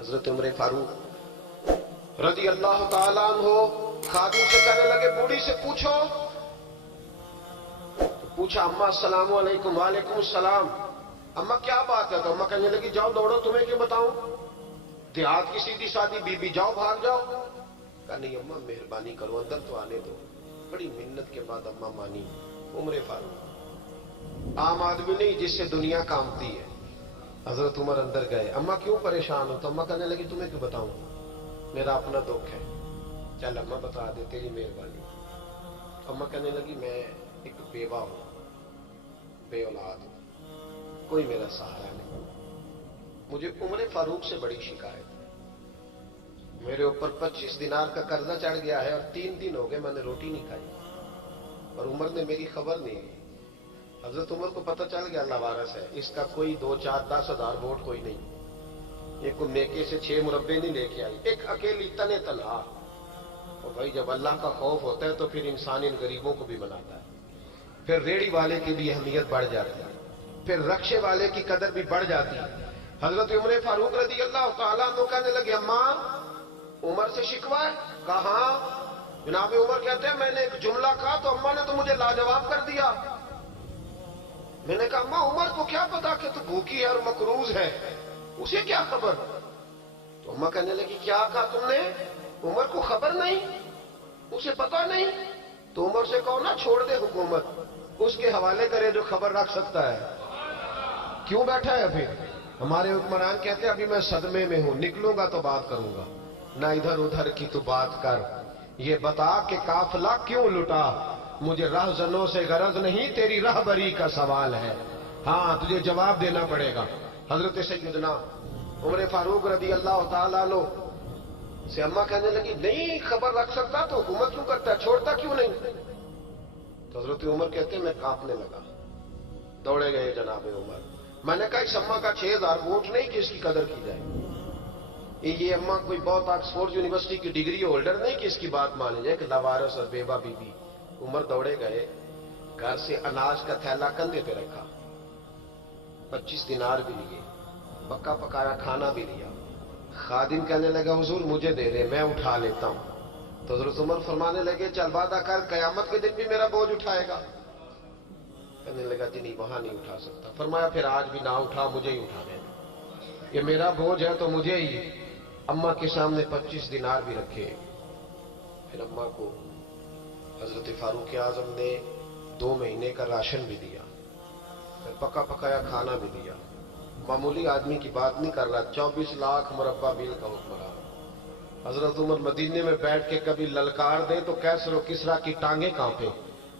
حضرت عمر فاروق رضی اللہ تعالیٰ عنہ خادم سے کہنے لگے بوڑھی سے پوچھو. پوچھا اماں السلام علیکم. وعلیکم السلام. اماں کیا بات ہے؟ تو اماں کہنے لگی جاؤ دوڑو, تمہیں کیوں بتاؤں, دیہات کی سیدھی سادی بی بی, جاؤ بھاگ جاؤ. کہا نہیں اماں مہربانی کرو اندر تو آنے دو. بڑی منت کے بعد اماں مانی. عمر فاروق عام آدمی نہیں جس سے دنیا کامتی ہے. حضرت عمر اندر گئے. اماں کیوں پریشان ہو؟ تو اماں کہنے لگی تمہیں کیوں بتاؤں, میرا اپنا دکھ ہے. چل اماں بتا دے, تیری مہربانی. اماں کہنے لگی میں ایک بیوہ ہوں, بے اولاد ہوں, کوئی میرا سہارا نہیں. مجھے عمر فاروق سے بڑی شکایت ہے. میرے اوپر 25 دینار کا قرضہ چڑھ گیا ہے اور 3 دن ہو گئے میں نے روٹی نہیں کھائی, اور عمر نے میری خبر نہیں لی. حضرت عمر کو پتہ چل گیا اللہ وارث ہے, اس کا کوئی 2 4 10 ہزار ووٹ کوئی نہیں. یہ کوئی میکے سے 6 مربے نہیں لے کے آئی, ایک اکیلی تنے تنہا. اور بھائی جب اللہ کا خوف ہوتا ہے تو پھر انسان ان غریبوں کو بھی مناتا ہے. پھر ریڑھی والے کی بھی اہمیت بڑھ جاتی ہے, پھر رکشے والے کی قدر بھی بڑھ جاتی ہے. حضرت عمر فاروق رضی اللہ تعالیٰ عنہ کہنے لگے اماں عمر سے شکوہ ہے؟ کہاں؟ جناب عمر کہتے ہیں میں نے ایک جملہ کہا تو اماں نے تو مجھے لاجواب کر دیا. میں نے کہا اماں عمر کو کیا پتا کہ تو بھوکی ہے اور مقروض ہے, اسے کیا خبر؟ تو اماں کہنے لگی کیا کہا تم نے؟ عمر کو خبر نہیں, اسے پتا نہیں؟ تو عمر سے کہو نا چھوڑ دے حکومت, اس کے حوالے کرے جو خبر رکھ سکتا ہے. کیوں بیٹھا ہے ابھی؟ ہمارے حکمران کہتے ہیں ابھی میں صدمے میں ہوں, نکلوں گا تو بات کروں گا. نہ ادھر ادھر کی تو بات کر, یہ بتا کہ قافلہ کیوں لٹا. مجھے رہزنوں سے غرض نہیں, تیری رہبری کا سوال ہے. ہاں تجھے جواب دینا پڑے گا. حضرت سیدنا عمر فاروق رضی اللہ تعالیٰ عنہ سے اماں کہنے لگی نہیں خبر رکھ سکتا تو حکومت کیوں کرتا ہے, چھوڑتا کیوں نہیں؟ تو حضرت عمر کہتے ہیں میں کانپنے لگا. دوڑے گئے جناب عمر. میں نے کہا اس اماں کا 6000 ووٹ نہیں کہ اس کی قدر کی جائے. یہ اماں کوئی بہت آکسفورڈ یونیورسٹی کی ڈگری ہولڈر نہیں کہ اس کی بات مانی جائے, کہ لاوارث اور بیوہ بی بی. عمر دوڑے گئے, گھر سے اناج کا تھیلا کندھے پہ رکھا, 25 دینار بھی لیے, پکا پکایا کھانا بھی لیا. خادم کہنے لگا حضور مجھے دے دے میں اٹھا لیتا ہوں. تو حضرت عمر فرمانے لگے چل وعدہ کر قیامت کے دن بھی میرا بوجھ اٹھائے گا. کہنے لگا جی نہیں وہاں نہیں اٹھا سکتا. فرمایا پھر آج بھی نہ اٹھا, مجھے ہی اٹھا دینا, یہ میرا بوجھ ہے تو مجھے ہی. اماں کے سامنے 25 دینار بھی رکھے. پھر اماں کو حضرت فاروق اعظم نے 2 مہینے کا راشن بھی دیا, پھر پکا پکایا کھانا بھی دیا. معمولی آدمی کی بات نہیں کر رہا, 24 لاکھ مربع میل کا حکمران. حضرت عمر مدینے میں بیٹھ کے کبھی للکار دیں تو کیسر و کسرا کی ٹانگیں کانپے.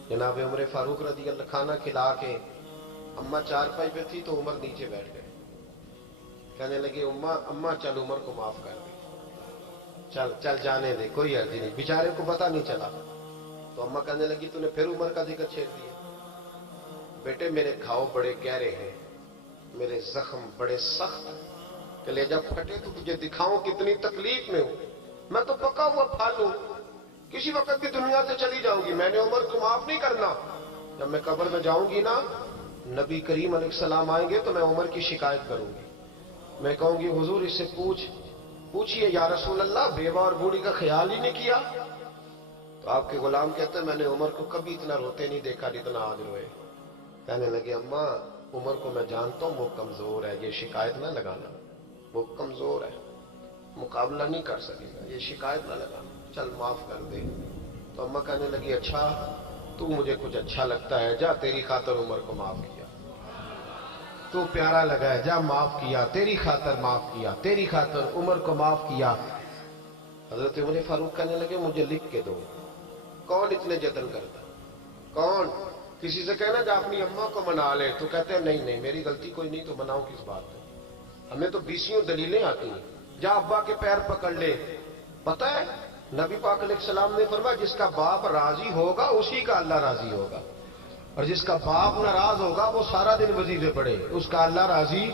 جناب عمر فاروق رضی اللہ کھانا کھلا کے اماں چارپائی پہ تھی تو عمر نیچے بیٹھ گئے. کہنے لگے اماں چل عمر کو معاف کر دے, چل چل جانے دے, کوئی عرضی نہیں, بیچارے کو پتہ نہیں چلا. تو اماں کہنے لگی تو نے پھر عمر کا ذکر چھیڑ دیا. بیٹے میرے گھاؤ بڑے گہرے ہیں, میرے زخم بڑے سخت ہیں, کلیجہ پھٹے تو تجھے دکھاؤں کتنی تکلیف میں ہوں. میں تو پکا ہوا پھال ہوں, کسی وقت بھی دنیا سے چلی جاؤں گی. میں نے عمر کو معاف نہیں کرنا. جب میں قبر میں جاؤں گی نا, نبی کریم علیہ السلام آئیں گے تو میں عمر کی شکایت کروں گی. میں کہوں گی حضور اس سے پوچھئے یا رسول اللہ بیوہ اور بوڑھی کا خیال ہی نہیں کیا. تو آپ کے غلام کہتے ہیں میں نے عمر کو کبھی اتنا روتے نہیں دیکھا جتنا آج روئے. کہنے لگے اماں عمر کو میں جانتا ہوں وہ کمزور ہے, یہ شکایت نہ لگانا, وہ کمزور ہے, مقابلہ نہیں کر سکے گا, یہ شکایت نہ لگانا, چل معاف کر دے. تو اماں کہنے لگی اچھا تو مجھے کچھ اچھا لگتا ہے, جا تیری خاطر عمر کو معاف کیا. تو پیارا لگا ہے, جا معاف کیا, تیری خاطر معاف کیا, تیری خاطر عمر کو معاف کیا. حضرت عمر فاروق کہنے لگے مجھے لکھ کے دو. کون اتنے جتن کرتا, کون؟ کسی سے کہنا جا اپنی اماں کو منا لے, تو کہتے ہیں نہیں نہیں میری غلطی کوئی نہیں تو مناؤ کس بات ہے, ہمیں تو 20 دلیلیں آتی ہیں. جا ابا کے پیر پکڑ لے. پتہ ہے نبی پاک علیہ السلام نے فرمایا جس کا باپ راضی ہوگا اسی کا اللہ راضی ہوگا, اور جس کا باپ ناراض ہوگا وہ سارا دن وظیفے پڑھے, اس کا اللہ راضی.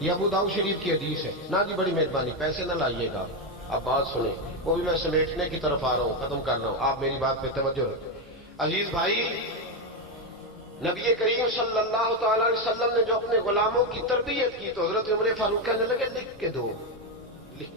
یہ ابو داؤد شریف کی حدیث ہے. نا جی بڑی مہربانی, پیسے نہ لائیے گا. اب بات سنیں, وہ بھی میں سمیٹنے کی طرف آ رہا ہوں, ختم کرنا ہوں, آپ میری بات پہ توجہ رکھیں. عزیز بھائی, نبی کریم صلی اللہ تعالی علیہ وسلم نے جو اپنے غلاموں کی تربیت کی تو حضرت عمر فاروق کہنے لگے لکھ کے دو, لکھ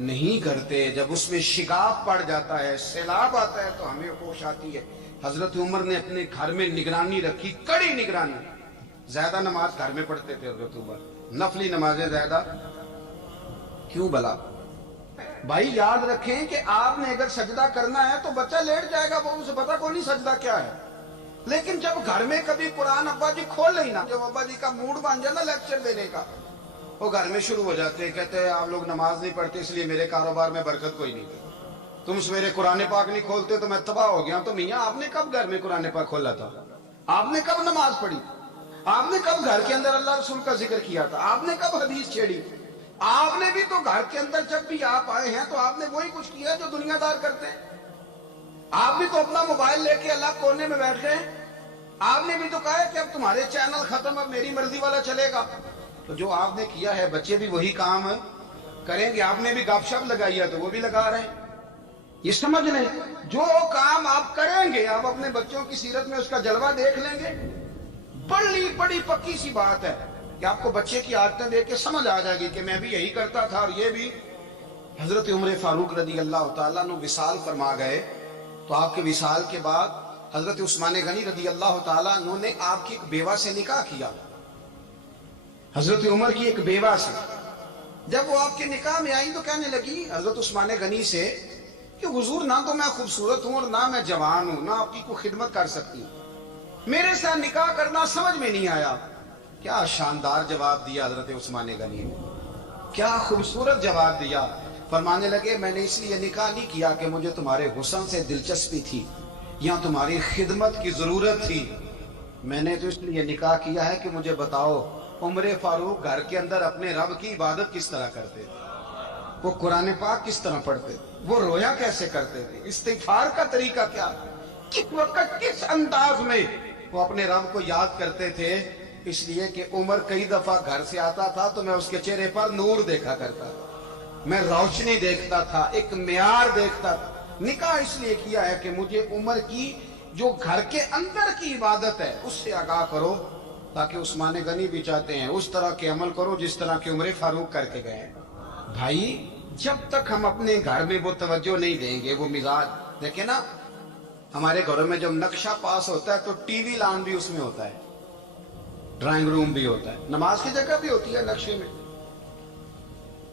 نہیں کرتے. جب اس میں شگاف پڑ جاتا ہے, سیلاب آتا ہے, تو ہمیں ہوش آتی ہے. حضرت عمر نے اپنے گھر میں نگرانی رکھی, کڑی نگرانی. زیادہ نماز گھر میں پڑھتے تھے حضرت عمر, نفلی نمازیں زیادہ کیوں بلا. بھائی یاد رکھیں کہ آپ نے اگر سجدہ کرنا ہے تو بچہ لیٹ جائے گا, وہ اسے پتا کوئی نہیں سجدہ کیا ہے. لیکن جب گھر میں کبھی قرآن ابا جی کھول لیں نا, جب ابا جی کا موڈ بن جائے نا لیکچر دینے کا, وہ گھر میں شروع ہو جاتے ہیں, کہتے ہیں آپ لوگ نماز نہیں پڑھتے اس لیے میرے کاروبار میں برکت کوئی نہیں. تم سویرے قرآن پاک نہیں کھولتے تو میں تباہ ہو گیا. تو میاں آپ نے کب گھر میں قرآن پاک کھولا تھا؟ آپ نے کب نماز پڑھی؟ آپ نے کب گھر کے اندر اللہ رسول کا ذکر کیا تھا؟ آپ نے کب حدیث چھیڑی؟ آپ نے بھی تو گھر کے اندر جب بھی آپ آئے ہیں تو آپ نے وہی کچھ کیا جو دنیا دار کرتے ہیں. آپ بھی تو اپنا موبائل لے کے اللہ کونے میں بیٹھ گئے. آپ نے بھی تو کہا ہے کہ اب تمہارے چینل ختم, اب میری مرضی والا چلے گا. تو جو آپ نے کیا ہے بچے بھی وہی کام کریں گے. آپ نے بھی گپ شپ لگائی ہے تو وہ بھی لگا رہے ہیں. یہ سمجھ لیں, جو کام آپ کریں گے آپ اپنے بچوں کی سیرت میں اس کا جلوہ دیکھ لیں گے. بڑی پکی سی بات ہے کہ آپ کو بچے کی عادتیں دیکھ کے سمجھ آ جائے گی کہ میں بھی یہی کرتا تھا اور یہ بھی. حضرت عمر فاروق رضی اللہ تعالیٰ عنہ وصال فرما گئے, تو آپ کے وصال کے بعد حضرت عثمان غنی رضی اللہ تعالیٰ عنہ نے آپ کی ایک بیوہ سے نکاح کیا, حضرت عمر کی ایک بیوہ سے. جب وہ آپ کے نکاح میں آئی تو کہنے لگی حضرت عثمان غنی سے کہ حضور نہ تو میں خوبصورت ہوں اور نہ میں جوان ہوں, نہ آپ کی کوئی خدمت کر سکتی ہوں, میرے ساتھ نکاح کرنا سمجھ میں نہیں آیا. کیا شاندار جواب دیا حضرت عثمان غنی نے, کیا خوبصورت جواب دیا. فرمانے لگے میں نے اس لیے نکاح نہیں کیا کہ مجھے تمہارے حسن سے دلچسپی تھی یا تمہاری خدمت کی ضرورت تھی, میں نے تو اس لیے نکاح کیا ہے کہ مجھے بتاؤ عمر فاروق گھر کے اندر اپنے رب کی عبادت کس طرح کرتے تھے, وہ قرآن پاک کس طرح پڑھتے تھے, وہ رویا کیسے کرتے تھے, استغفار کا طریقہ کیا, کس وقت کس انداز میں وہ اپنے رب کو یاد کرتے تھے. اس لیے کہ عمر کئی دفعہ گھر سے آتا تھا تو میں اس کے چہرے پر نور دیکھا کرتا تھا, میں روشنی دیکھتا تھا, ایک معیار دیکھتا تھا. نکاح اس لیے کیا ہے کہ مجھے عمر کی جو گھر کے اندر کی عبادت ہے اس سے آگاہ کرو, تاکہ عثمان غنی بھی چاہتے ہیں اس طرح کے عمل کرو جس طرح کے عمر فاروق کر کے گئے. بھائی جب تک ہم اپنے گھر میں وہ توجہ نہیں دیں گے, وہ مزاج دیکھیں نا, ہمارے گھروں میں جب نقشہ پاس ہوتا ہے تو ٹی وی لان بھی اس میں ہوتا ہے, ڈرائنگ روم بھی ہوتا ہے, نماز کی جگہ بھی ہوتی ہے نقشے میں.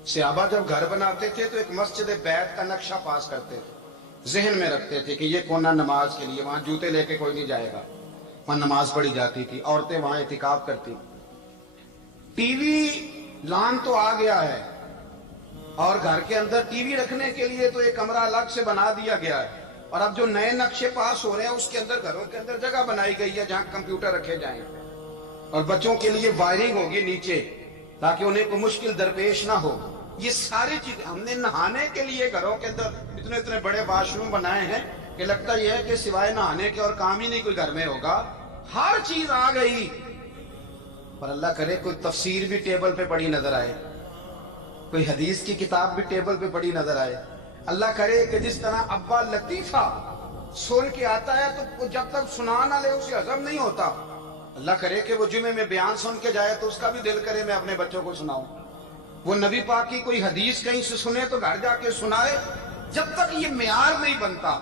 صحابہ جب گھر بناتے تھے تو ایک مسجد بیت کا نقشہ پاس کرتے تھے, ذہن میں رکھتے تھے کہ یہ کونا نماز کے لیے, وہاں جوتے لے کے کوئی نہیں جائے گا, وہاں نماز پڑھی جاتی تھی, عورتیں وہاں اعتکاف کرتی. ٹی وی لان تو آ گیا ہے اور گھر کے اندر ٹی وی رکھنے کے لیے تو ایک کمرہ الگ سے بنا دیا گیا ہے, اور اب جو نئے نقشے پاس ہو رہے ہیں اس کے اندر گھروں کے اندر جگہ بنائی گئی ہے جہاں کمپیوٹر رکھے جائیں, اور بچوں کے لیے وائرنگ ہوگی نیچے تاکہ انہیں کوئی مشکل درپیش نہ ہو. یہ ساری چیز ہم نے نہانے کے لیے گھروں کے اندر اتنے بڑے واش روم بنائے ہیں کہ لگتا یہ ہے کہ سوائے نہانے کے اور کام ہی نہیں کوئی گھر میں ہوگا. ہر چیز آ گئی, پر اللہ کرے کوئی تفسیر بھی ٹیبل پہ پڑی نظر آئے, کوئی حدیث کی کتاب بھی ٹیبل پہ پڑی نظر آئے. اللہ کرے کہ جس طرح ابا لطیفہ سن کے آتا ہے تو جب تک سنا نہ لے اسے ہضم نہیں ہوتا. اللہ کرے کہ وہ جمعے میں بیان سن کے جائے تو اس کا بھی دل کرے میں اپنے بچوں کو سناؤں. وہ نبی پاک کی کوئی حدیث کہیں سے سنے تو گھر جا کے سنائے. جب تک یہ معیار نہیں بنتا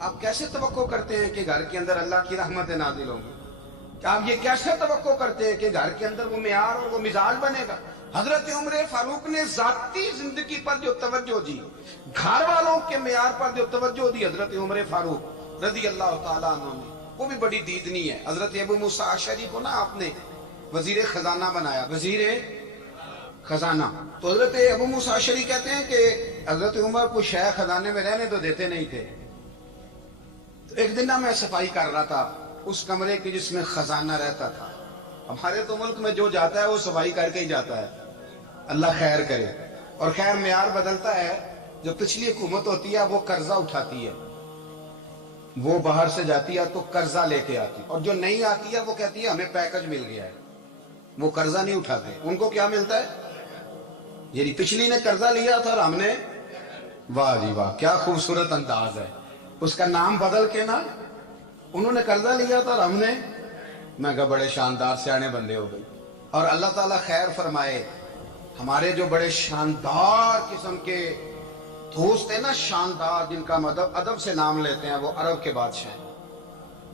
آپ کیسے توقع کرتے ہیں کہ گھر کے اندر اللہ کی رحمت نازل ہوں گی؟ آپ یہ کیسے توقع کرتے ہیں کہ گھر کے اندر وہ معیار اور وہ مزاج بنے گا؟ حضرت عمر فاروق نے ذاتی زندگی پر جو توجہ دی, گھر والوں کے معیار پر جو توجہ دی حضرت عمر فاروق رضی اللہ تعالیٰ عنہ نے, وہ بھی بڑی دیدنی ہے. حضرت ابو موسیٰ اشعری کو نا آپ نے وزیر خزانہ بنایا, وزیر خزانہ. تو حضرت ابو موسیٰ اشعری کہتے ہیں کہ حضرت عمر کو شیخ خزانے میں رہنے تو دیتے نہیں تھے. تو ایک دن میں صفائی کر رہا تھا اس کمرے کی جس میں خزانہ رہتا تھا. ہمارے تو ملک میں جو جاتا ہے وہ صفائی کر کے ہی جاتا ہے, اللہ خیر کرے. اور خیر معیار بدلتا ہے. جو پچھلی حکومت ہوتی ہے وہ قرضہ اٹھاتی ہے, وہ باہر سے جاتی ہے تو قرضہ لے کے آتی, اور جو نہیں آتی ہے وہ کہتی ہے ہمیں پیکج مل گیا ہے. وہ قرضہ نہیں اٹھاتے. ان کو کیا ملتا ہے؟ یعنی پچھلی نے قرضہ لیا تھا اور ہم نے, واہ جی واہ کیا خوبصورت انداز ہے, اس کا نام بدل کے نا انہوں نے قرضہ لیا تھا اور ہم نے, میں کہا بڑے شاندار سیانے بندے ہو گئے. اور اللہ تعالیٰ خیر فرمائے, ہمارے جو بڑے شاندار قسم کے دوست ہے نا شاندار، جن کا مدد ادب سے نام لیتے ہیں، وہ عرب کے بادشاہ ہیں۔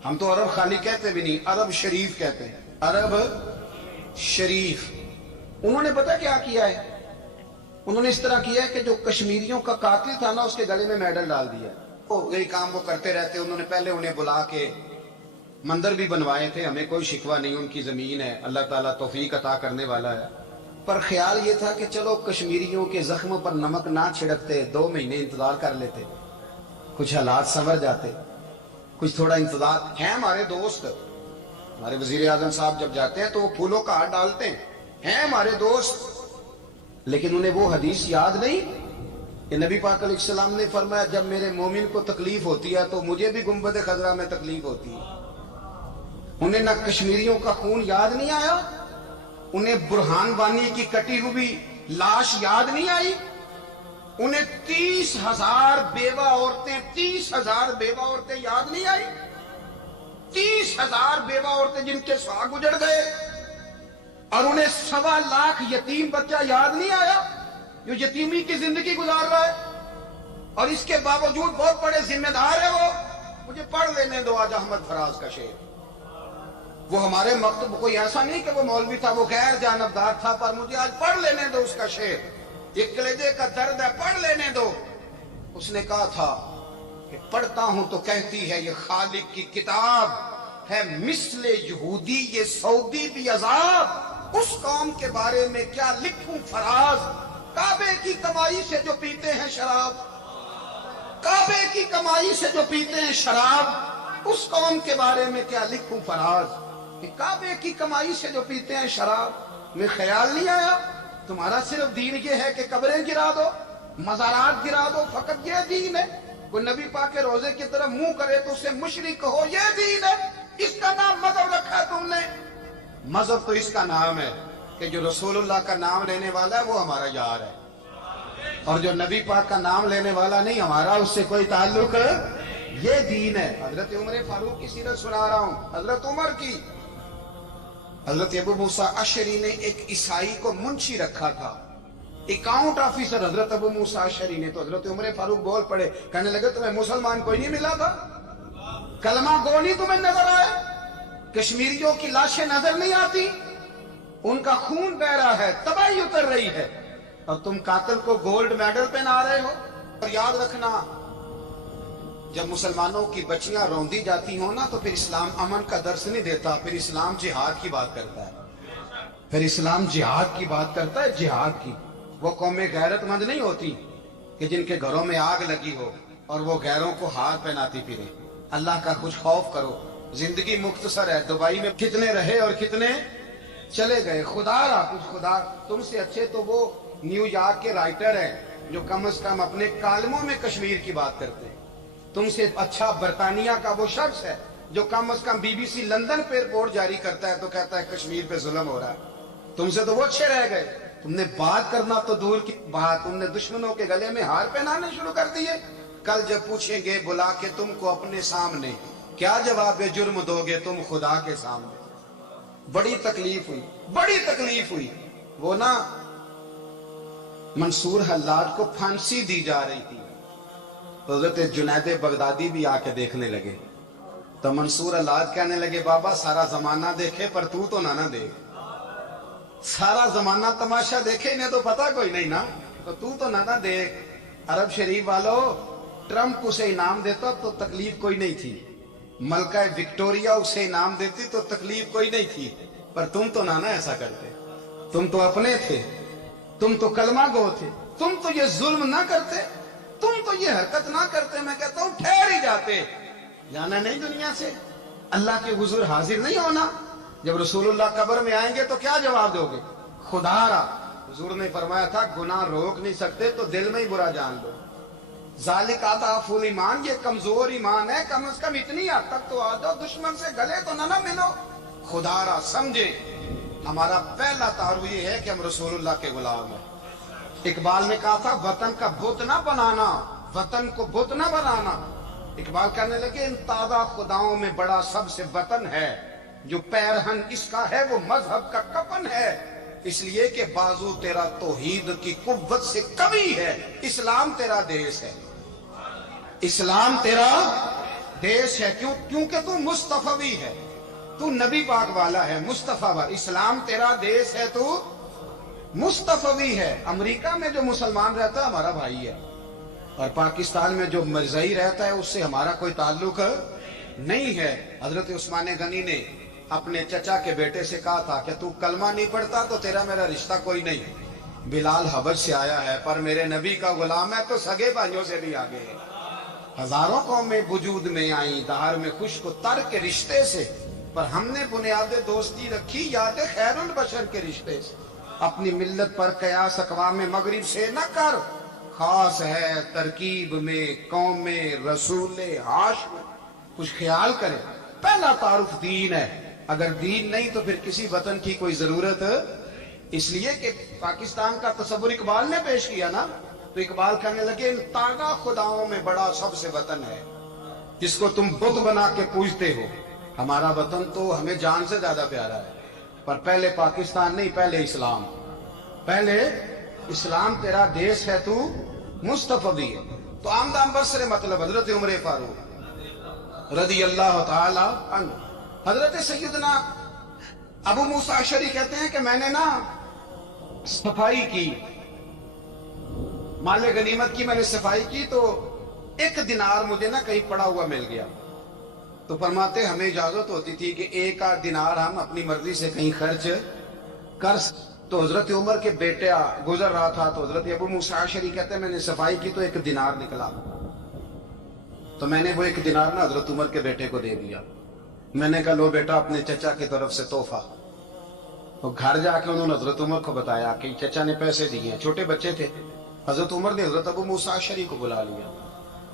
ہم تو عرب خالی کہتے بھی نہیں، عرب شریف کہتے ہیں، عرب شریف۔ انہوں نے پتہ کیا کیا ہے؟ انہوں نے اس طرح کیا ہے کہ جو کشمیریوں کا قاتل تھا نا، اس کے گلے میں میڈل ڈال دیا۔ یہی کام وہ کرتے رہتے۔ انہوں نے پہلے انہیں بلا کے مندر بھی بنوائے تھے، ہمیں کوئی شکوہ نہیں، ان کی زمین ہے، اللہ تعالیٰ توفیق عطا کرنے والا ہے، پر خیال یہ تھا کہ چلو کشمیریوں کے زخموں پر نمک نہ چھڑکتے، 2 مہینے انتظار کر لیتے، کچھ حالات سنور جاتے، کچھ تھوڑا انتظار ہے۔ ہمارے دوست، ہمارے وزیر اعظم صاحب جب جاتے ہیں تو وہ پھولوں کا ہار ڈالتے ہیں ہمارے دوست، لیکن انہیں وہ حدیث یاد نہیں کہ نبی پاک علیہ السلام نے فرمایا جب میرے مومن کو تکلیف ہوتی ہے تو مجھے بھی گنبد خضرا میں تکلیف ہوتی ہے۔ انہیں نہ کشمیریوں کا خون یاد نہیں آیا، انہیں برہان وانی کی کٹی ہوئی لاش یاد نہیں آئی، انہیں 30,000 بیوہ عورتیں 30,000 بیوہ عورتیں یاد نہیں آئی، 30,000 بیوہ عورتیں جن کے ساگ اجڑ گئے، اور انہیں 1.25 لاکھ یتیم بچہ یاد نہیں آیا جو یتیمی کی زندگی گزار رہا ہے، اور اس کے باوجود بہت بڑے ذمہ دار ہے وہ۔ مجھے پڑھ لینے دو آج احمد فراز کا شعر۔ وہ ہمارے مکتب کوئی ایسا نہیں کہ وہ مولوی تھا، وہ غیر جانبدار تھا، پر مجھے آج پڑھ لینے دو اس کا شعر، ایک کلیجے کا درد ہے، پڑھ لینے دو۔ اس نے کہا تھا کہ پڑھتا ہوں تو کہتی ہے یہ خالق کی کتاب ہے، مثل یہودی یہ سعودی بھی عذاب، اس قوم کے بارے میں کیا لکھوں فراز، کعبے کی کمائی سے جو پیتے ہیں شراب، کعبے کی کمائی سے جو پیتے ہیں شراب، اس قوم کے بارے میں کیا لکھوں فراز، کہ کعبے کی کمائی سے جو پیتے ہیں شراب۔ میں خیال نہیں آیا تمہارا صرف دین یہ ہے کہ قبریں گرا دو، مزارات گرا دو، فقط یہ دین ہے؟ کوئی نبی پاک کے روزے کی طرف منہ کرے تو اسے مشرک کہو، یہ دین ہے؟ اس کا نام مذہب رکھا تم نے؟ مذہب تو اس کا نام ہے کہ جو رسول اللہ کا نام لینے والا ہے وہ ہمارا یار ہے، اور جو نبی پاک کا نام لینے والا نہیں، ہمارا اس سے کوئی تعلق، یہ دین ہے۔ حضرت عمر فاروق کی سیرت سنا رہا ہوں، حضرت عمر کی۔ حضرت ابو موسیٰ اشعری نے ایک عیسائی کو منشی رکھا تھا، اکاؤنٹ آفیسر حضرت ابو موسیٰ اشعری نے۔ تو حضرت عمر فاروق بول پڑے، کہنے لگے تمہیں مسلمان کوئی نہیں ملا تھا؟ کلمہ گو نہیں تمہیں نظر آئے؟ کشمیریوں کی لاشیں نظر نہیں آتی؟ ان کا خون بہ رہا ہے، تباہی اتر رہی ہے، اور تم قاتل کو گولڈ میڈل پہنا رہے ہو؟ اور یاد رکھنا، جب مسلمانوں کی بچیاں روندی جاتی ہوں نا تو پھر اسلام امن کا درس نہیں دیتا، پھر اسلام جہاد کی بات کرتا ہے، پھر اسلام جہاد کی بات کرتا ہے، جہاد کی۔ وہ قومیں غیرت مند نہیں ہوتی کہ جن کے گھروں میں آگ لگی ہو اور وہ غیروں کو ہار پہناتی پھرے۔ اللہ کا کچھ خوف کرو، زندگی مختصر ہے، دبئی میں کتنے رہے اور کتنے چلے گئے، خدا را کچھ خدا۔ تم سے اچھے تو وہ نیو یارک کے رائٹر ہیں جو کم از کم اپنے کالموں میں کشمیر کی بات کرتے ہیں، تم سے اچھا برطانیہ کا وہ شخص ہے جو کم از کم BBC لندن پہ رپورٹ جاری کرتا ہے تو کہتا ہے کشمیر پہ ظلم ہو رہا ہے۔ تم سے تو وہ اچھے رہ گئے، تم نے بات کرنا تو دور کی بات، تم نے دشمنوں کے گلے میں ہار پہنانے شروع کر دیے۔ کل جب پوچھیں گے بلا کے تم کو اپنے سامنے، کیا جواب جرم دو گے تم خدا کے سامنے؟ بڑی تکلیف ہوئی، بڑی تکلیف ہوئی۔ وہ نا منصور حلاج کو پھانسی دی جا رہی تھی، حضرت جنید بغدادی بھی آ کے دیکھنے لگے، تو منصور حلاج کہنے لگے بابا سارا زمانہ دیکھے پر تو نہ دیکھ، سارا زمانہ تماشا دیکھے انہیں تو پتا کوئی نہیں نا، تو نہ دیکھ۔ عرب شریف والو، ٹرمپ اسے انعام دیتا تو تکلیف کوئی نہیں تھی، ملکہ وکٹوریا اسے انعام دیتی تو تکلیف کوئی نہیں تھی، پر تم تو نہ ایسا کرتے، تم تو اپنے تھے، تم تو کلمہ گو تھے، تم تو یہ ظلم نہ کرتے، تم تو یہ حرکت نہ کرتے۔ میں کہتا ہوں ٹھہر ہی جاتے، جانا نہیں دنیا سے، اللہ کے حضور حاضر نہیں ہونا۔ جب رسول اللہ قبر میں آئیں گے تو کیا جواب دو گے؟ خدا را، حضور نے فرمایا تھا گناہ روک نہیں سکتے تو دل میں ہی برا جان لو، ذالک اضعف الایمان، یہ کمزور ایمان ہے، کم از کم اتنی حد تک تو آ جاؤ، دشمن سے گلے تو نہ ملو۔ خدا را سمجھے، ہمارا پہلا تعارف یہ ہے کہ ہم رسول اللہ کے غلام ہیں۔ اقبال نے کہا تھا وطن کا بت نہ بنانا، وطن کو بت نہ بنانا۔ اقبال کہنے لگے ان تازہ خداؤں میں بڑا سب سے وطن ہے، جو پیرہن اس کا ہے وہ مذہب کا کفن ہے، اس لیے کہ بازو تیرا توحید کی قوت سے قوی ہے. اسلام تیرا دیس ہے, اسلام تیرا دیس ہے. کیونکہ تو مصطفی ہے, تو نبی پاک والا ہے, مصطفیٰ والا. اسلام تیرا دیس ہے, تو مصطفی ہے. امریکہ میں جو مسلمان رہتا ہے ہمارا بھائی ہے, اور پاکستان میں جو مرزائی رہتا ہے اس سے ہمارا کوئی تعلق نہیں ہے. حضرت عثمان غنی نے اپنے چچا کے بیٹے سے کہا تھا کہ تو کلمہ نہیں پڑھتا تو تیرا میرا رشتہ کوئی نہیں. بلال حبش سے آیا ہے پر میرے نبی کا غلام ہے تو سگے بھائیوں سے بھی آگے ہے. ہزاروں قومیں وجود میں آئیں دہر میں خوش کو تر کے رشتے سے, پر ہم نے بنیاد دوستی رکھی یاد خیر البشر کے رشتے سے. اپنی ملت پر قیاس اقوام مغرب سے نہ کر, خاص ہے ترکیب میں قوم رسول ہاشم. کچھ خیال کرے, پہلا تعارف دین ہے, اگر دین نہیں تو پھر کسی وطن کی کوئی ضرورت. اس لیے کہ پاکستان کا تصور اقبال نے پیش کیا نا, تو اقبال کہنے لگے ان تازہ خداؤں میں بڑا سب سے وطن ہے جس کو تم بت بنا کے پوجتے ہو. ہمارا وطن تو ہمیں جان سے زیادہ پیارا ہے, پر پہلے پاکستان نہیں, پہلے اسلام. پہلے اسلام تیرا دیس ہے, تو مصطفی ہے. تو آمدہ بصر مطلب حضرت عمر فاروق رضی اللہ تعالی عنہ. حضرت سیدنا ابو موسیٰ اشعری کہتے ہیں کہ میں نے نا صفائی کی, مال غنیمت کی میں نے صفائی کی, تو 1 دینار مجھے نا کہیں پڑا ہوا مل گیا. تو فرماتے ہمیں اجازت ہوتی تھی کہ 1 دینار ہم اپنی مرضی سے کہیں خرچ کر. تو حضرت عمر کے بیٹا گزر رہا تھا, تو حضرت ابو موسیٰ اشعری کہتے ہیں میں نے صفائی کی تو 1 دینار نکلا, تو میں نے وہ 1 دینار نا حضرت عمر کے بیٹے کو دے دیا. میں نے کہا لو بیٹا اپنے چچا کی طرف سے تحفہ. تو گھر جا کے انہوں نے حضرت عمر کو بتایا کہ چچا نے پیسے دیے ہیں, چھوٹے بچے تھے. حضرت عمر نے حضرت ابو موسیٰ اشعری کو بلا لیا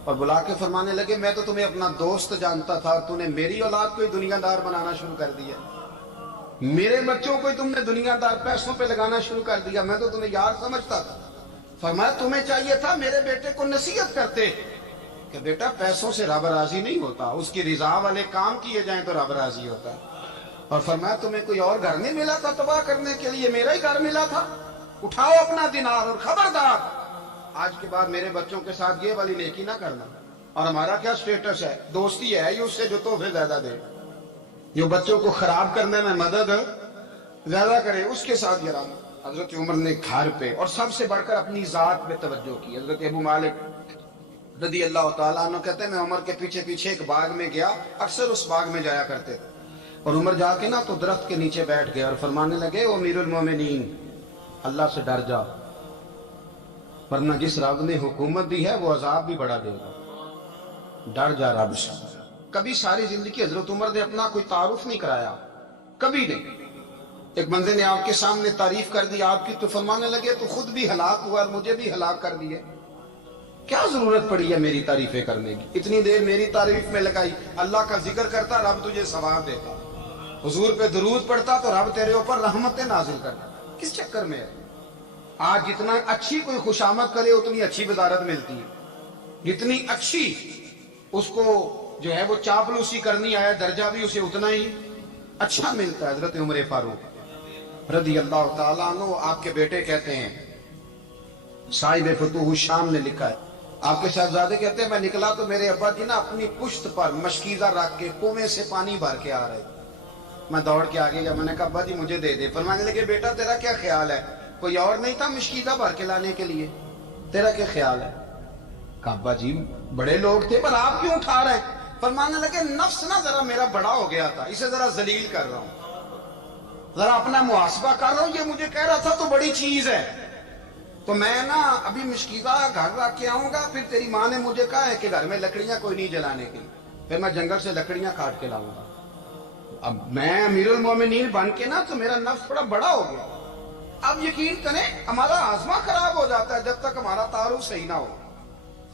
اور بلا کے فرمانے لگے میں تو تمہیں اپنا دوست جانتا تھا, اور تو نے میری اولاد کو ہی دنیا دار بنانا شروع کر دیا, میرے بچوں کو ہی تم نے دنیا دار پیسوں پہ لگانا شروع کر دیا. میں تو تمہیں یار سمجھتا تھا. فرمایا تمہیں چاہیے تھا میرے بیٹے کو نصیحت کرتے کہ بیٹا پیسوں سے رب راضی نہیں ہوتا, اس کی رضا والے کام کیے جائیں تو رب راضی ہوتا ہے. اور فرمایا تمہیں کوئی اور گھر نہیں ملا تھا تباہ کرنے کے لیے, میرا ہی گھر ملا تھا. اٹھاؤ اپنا دینار اور خبردار آج کے بعد میرے بچوں کے ساتھ یہ والی نیکی نہ کرنا. اور ہمارا کیا سٹیٹس ہے, دوستی ہے یہ اس سے جو تحفے زیادہ دے, جو بچوں کو خراب کرنے میں مدد زیادہ کرے اس کے ساتھ گرانا. حضرت عمر نے گھر پہ اور سب سے بڑھ کر اپنی ذات پہ توجہ کی. حضرت ابو مالک رضی اللہ تعالیٰ عنہ کہتے ہیں میں عمر کے پیچھے پیچھے ایک باغ میں گیا, اکثر اس باغ میں جایا کرتے تھے, اور عمر جا کے نا تو درخت کے نیچے بیٹھ گئے اور فرمانے لگے او امیر المومنین اللہ سے ڈر جا, ورنہ جس رب نے حکومت دی ہے وہ عذاب بھی بڑا دے گا, ڈر جا رب سے. کبھی ساری زندگی حضرت عمر نے اپنا کوئی تعارف نہیں کرایا, کبھی نہیں. ایک بندے نے آپ کے سامنے تعریف کر دی آپ کی, تو فرمانے لگے تو خود بھی ہلاک ہوا اور مجھے بھی ہلاک کر دیے, کیا ضرورت پڑی ہے میری تعریفیں کرنے کی, اتنی دیر میری تعریف میں لگائی. اللہ کا ذکر کرتا رب تجھے ثواب دیتا, حضور پہ درود پڑھتا تو رب تیرے اوپر رحمتیں نازل کرتا. کس چکر میں ہے؟ آج جتنا اچھی کوئی خوشامد کرے اتنی اچھی وزارت ملتی ہے, جتنی اچھی اس کو جو ہے وہ چاپلوسی کرنی آیا درجہ بھی اسے اتنا ہی اچھا ملتا ہے. حضرت عمر فاروق رضی اللہ تعالیٰ عنہ آپ کے بیٹے کہتے ہیں, صاحب فتوح الشام نے لکھا ہے, آپ کے صاحبزادے کہتے ہیں میں نکلا تو میرے ابا جی نا اپنی پشت پر مشکیزہ رکھ کے کنویں سے پانی بھر کے آ رہے. میں دوڑ کے آگے گیا, میں نے کہا ابا جی مجھے دے دے. فرمانے لگے بیٹا تیرا کیا خیال ہے, کوئی اور نہیں تھا مشکیزہ بھر کے لانے کے لیے, تیرا کیا خیال ہے؟ کہا ابا جی بڑے لوگ تھے پر آپ کیوں اٹھا رہے ہیں؟ فرمانے لگے نفس نا ذرا میرا بڑا ہو گیا تھا, اسے ذرا ذلیل کر رہا ہوں, ذرا اپنا محاسبہ کر رہا ہوں. یہ مجھے کہہ رہا تھا تو بڑی چیز ہے, تو میں نا ابھی مشکیزہ گھر رکھ کے آؤں گا, پھر تیری ماں نے مجھے کہا ہے کہ گھر میں لکڑیاں کوئی نہیں جلانے کی, پھر میں جنگل سے لکڑیاں کاٹ کے لاؤں گا. اب میں امیر المومنین بن کے نا تو میرا نفس تھوڑا بڑا ہو گیا. اب یقین کریں ہمارا آزما خراب ہو جاتا ہے جب تک ہمارا تعارف صحیح نہ ہو,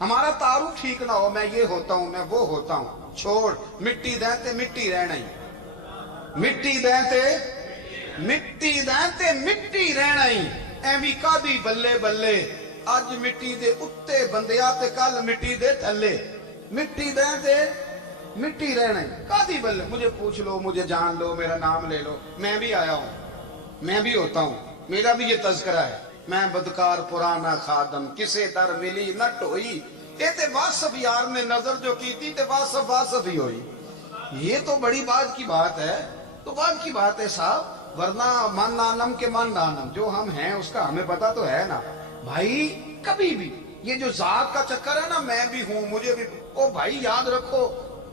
ہمارا تعارف ٹھیک نہ ہو. میں یہ ہوتا ہوں, میں وہ ہوتا ہوں, چھوڑ مٹی دیں مٹی رہنا ہی, مٹی دیں مٹی رہنا ہی. ایویں کادی بلے بلے اج مٹی دے اتے بندیا تے کل مٹی دے تھلے, مٹی دیں مٹی رہنا ہی کادی بلے. مجھے پوچھ لو, مجھے جان لو, میرا نام لے لو, میں بھی آیا ہوں, میں بھی ہوتا ہوں, میرا بھی یہ تذکرہ ہے، میں بدکار پرانا خادم کسے در ملی نٹ ہوئی، اے تے واسف یار نے نظر جو کی تھی تے واسف واسف ہی ہوئی۔ یہ تو بڑی بات کی بات ہے، تو بات کی بات ہے صاحب، ورنہ من نانم کے من نانم، جو ہم ہیں اس کا ہمیں پتا تو ہے نا بھائی۔ کبھی بھی یہ جو ذات کا چکر ہے نا، میں بھی ہوں مجھے بھی، او بھائی یاد رکھو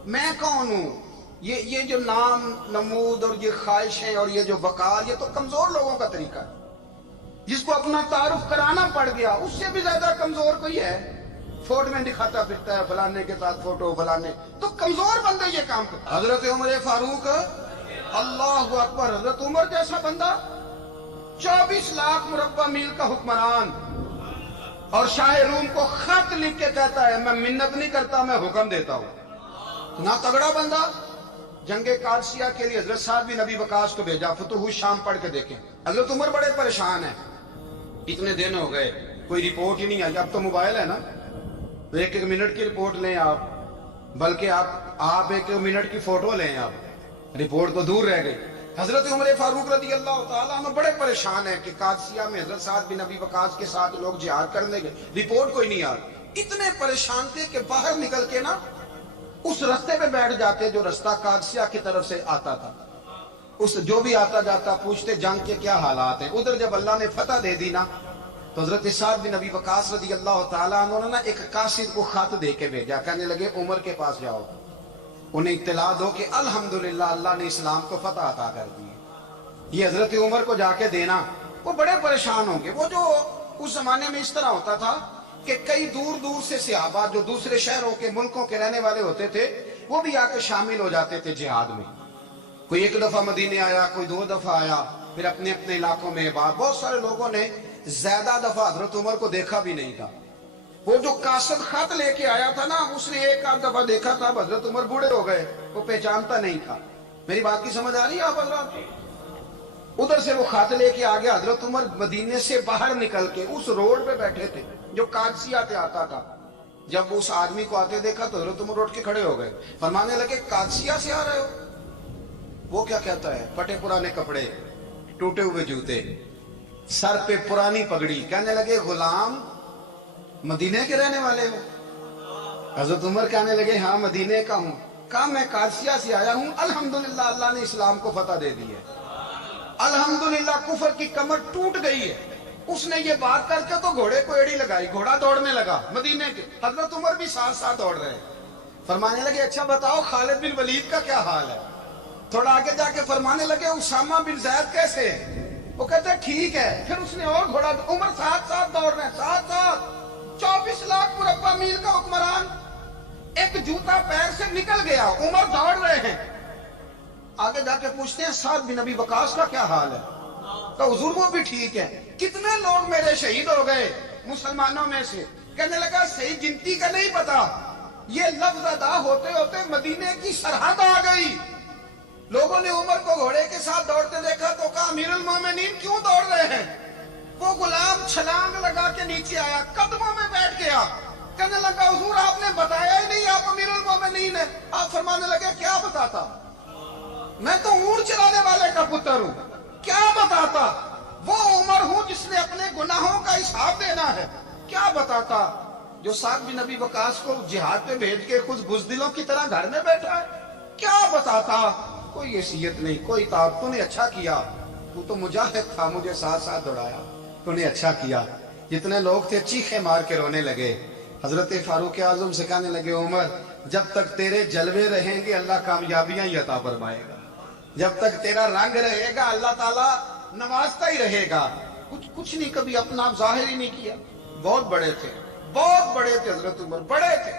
میں کون ہوں۔ یہ جو نام نمود اور یہ خواہشیں اور یہ جو وقار، یہ تو کمزور لوگوں کا طریقہ ہے۔ جس کو اپنا تعارف کرانا پڑ گیا اس سے بھی زیادہ کمزور کوئی ہے؟ فوٹو میں دکھاتا پھرتا ہے فلانے کے ساتھ فوٹو، فلانے، تو کمزور بندہ یہ کام کرتا۔ حضرت عمر فاروق، اللہ اکبر، حضرت عمر جیسا بندہ 24 لاکھ مربع میل کا حکمران، اور شاہ روم کو خط لکھ کے کہتا ہے میں منت نہیں کرتا میں حکم دیتا ہوں۔ اتنا تگڑا بندہ۔ جنگ قادسیہ کے لیے حضرت سعد بن ابی وقاص کو بھیجا، فتوح الشام پڑھ کے دیکھیں۔ حضرت عمر بڑے پریشان ہیں، اتنے دن ہو گئے کوئی رپورٹ ہی نہیں آئی۔ اب تو موبائل ہے نا، تو ایک ایک منٹ کی رپورٹ لیں آپ، بلکہ آپ ایک منٹ کی فوٹو لیں، آپ رپورٹ تو دور رہ گئی۔ حضرت عمر فاروق رضی اللہ تعالیٰ عنہ بڑے پریشان ہیں کہ قادسیہ میں حضرت سعد بن ابی وقاص کے ساتھ لوگ جہاد کرنے گئے، رپورٹ کوئی نہیں آ رہی۔ اتنے پریشان تھے کہ باہر نکل کے نا اس رستے پہ بیٹھ جاتے جو رستہ قادسیہ کی طرف سے آتا تھا، اس جو بھی آتا جاتا پوچھتے جنگ کے کیا حالات ہیں۔ ادھر جب اللہ نے فتح دے دی نا، تو حضرت سعد بن ابی وقاص رضی اللہ تعالیٰ عنہ نے نا ایک قاصد کو خط دے کے بھیجا، کہنے لگے عمر کے پاس جاؤ، انہیں اطلاع دو کہ الحمدللہ اللہ نے اسلام کو فتح عطا کر دی۔ یہ حضرت عمر کو جا کے دینا، وہ بڑے پریشان ہوں گے۔ وہ جو اس زمانے میں اس طرح ہوتا تھا کہ کئی دور دور سے صحابہ جو دوسرے شہروں کے ملکوں کے رہنے والے ہوتے تھے، وہ بھی آ کے شامل ہو جاتے تھے جہاد میں۔ کوئی ایک دفعہ مدینے آیا، کوئی 2 دفعہ آیا، پھر اپنے اپنے علاقوں میں بہت سارے لوگوں نے زیادہ دفعہ حضرت عمر کو دیکھا بھی نہیں تھا۔ وہ جو قاصد خط لے کے آیا تھا نا، اس نے ایک آدھ دفعہ دیکھا تھا، حضرت عمر بوڑھے ہو گئے، وہ پہچانتا نہیں تھا۔ میری بات کی سمجھ آ رہی ہے آپ حضرات؟ ادھر سے وہ خط لے کے آ گیا۔ حضرت عمر مدینے سے باہر نکل کے اس روڈ پہ بیٹھے تھے جو قادسیہ سے آتا تھا۔ جب اس آدمی کو آتے دیکھا تو حضرت عمر اٹھ کے کھڑے ہو گئے، فرمانے لگے قادسیہ سے آ رہے ہو؟ وہ کیا کہتا ہے؟ پٹے پرانے کپڑے، ٹوٹے ہوئے جوتے، سر پہ پرانی پگڑی، کہنے لگے غلام مدینے کے رہنے والے ہو؟ حضرت عمر کہنے لگے ہاں مدینے کا ہوں۔ کہا میں قادسیہ سے آیا ہوں، الحمدللہ اللہ نے اسلام کو فتح دے دی ہے، الحمدللہ کفر کی کمر ٹوٹ گئی ہے۔ اس نے یہ بات کر کے تو گھوڑے کو ایڑی لگائی، گھوڑا دوڑنے لگا مدینے کے، حضرت عمر بھی ساتھ ساتھ دوڑ رہے ہیں۔ فرمانے لگے اچھا بتاؤ خالد بن ولید کا کیا حال ہے؟ تھوڑا آگے جا کے فرمانے لگے اسامہ بن زید کیسے ہے؟ وہ کہتے ہیں ٹھیک ہے۔ پھر اس نے اور گھوڑا، عمر ساتھ ساتھ دوڑ رہے ہیں، ساتھ ساتھ 24 لاکھ مربع میل کا حکمران، ایک جوتا پیر سے نکل گیا، عمر دوڑ رہے ہیں۔ آگے جا کے پوچھتے ہیں سعد بن ابی وقاص کا کیا حال ہے؟ تو حضور وہ بھی ٹھیک ہے۔ کتنے لوگ میرے شہید ہو گئے مسلمانوں میں سے؟ کہنے لگا صحیح گنتی کا نہیں پتا، یہ لفظ ادا ہوتے ہوتے مدینے کی سرحد آ گئی۔ لوگوں نے عمر کو گھوڑے کے ساتھ دوڑتے دیکھا تو کہا امیر المومنین کیوں دوڑ رہے ہیں؟ وہ غلام چھلانگ لگا کے نیچے آیا، قدموں میں بیٹھ گیا، کہنے لگا حضور آپ نے بتایا ہی نہیں آپ امیر المومنین ہیں۔ آپ فرمانے لگے کیا بتاتا؟ میں تو اونٹ چلانے والے کا پتر ہوں، کیا بتاتا؟ وہ عمر ہوں جس نے اپنے گناہوں کا حساب دینا ہے، کیا بتاتا؟ جو سعد بن ابی وقاص کو جہاد پہ بھیج کے کچھ بزدلوں کی طرح گھر میں بیٹھا ہے، کیا بتاتا؟ کوئی حیثیت نہیں، کوئی تعارف۔ تو نے اچھا کیا، تو مجاہد تھا، مجھے ساتھ ساتھ دوڑایا، تو نے اچھا کیا۔ جتنے لوگ تھے چیخے مار کے رونے لگے۔ حضرت فاروق اعظم سے کہنے لگے عمر جب تک تیرے جلوے رہیں گے اللہ کامیابیاں ہی عطا فرمائے گا، جب تک تیرا رنگ رہے گا اللہ تعالیٰ نوازتا ہی رہے گا۔ کچھ نہیں، کبھی اپنا ظاہر ہی نہیں کیا۔ بہت بڑے تھے، بہت بڑے تھے حضرت عمر، بڑے تھے،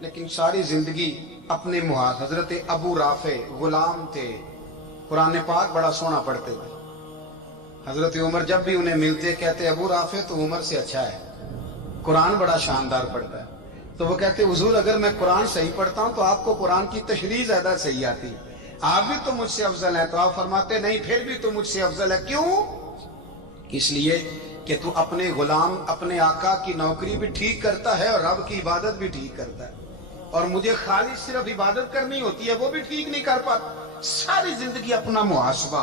لیکن ساری زندگی اپنے محاذ۔ حضرت ابو رافع غلام تھے، قرآن پاک بڑا سونا پڑھتے تھے۔ حضرت عمر جب بھی انہیں ملتے کہتے ابو رافع تو عمر سے اچھا ہے، قرآن بڑا شاندار پڑھتا ہے۔ تو وہ کہتے حضور اگر میں قرآن صحیح پڑھتا ہوں تو آپ کو قرآن کی تشریح زیادہ صحیح آتی، آپ بھی تو مجھ سے افضل ہیں۔ تو آپ فرماتے نہیں پھر بھی تو مجھ سے افضل ہے۔ کیوں؟ اس لیے کہ تو اپنے غلام اپنے آقا کی نوکری بھی ٹھیک کرتا ہے اور رب کی عبادت بھی ٹھیک کرتا ہے، اور مجھے خالص صرف عبادت کرنی ہوتی ہے وہ بھی ٹھیک نہیں کر پاتا۔ ساری زندگی اپنا محاسبہ،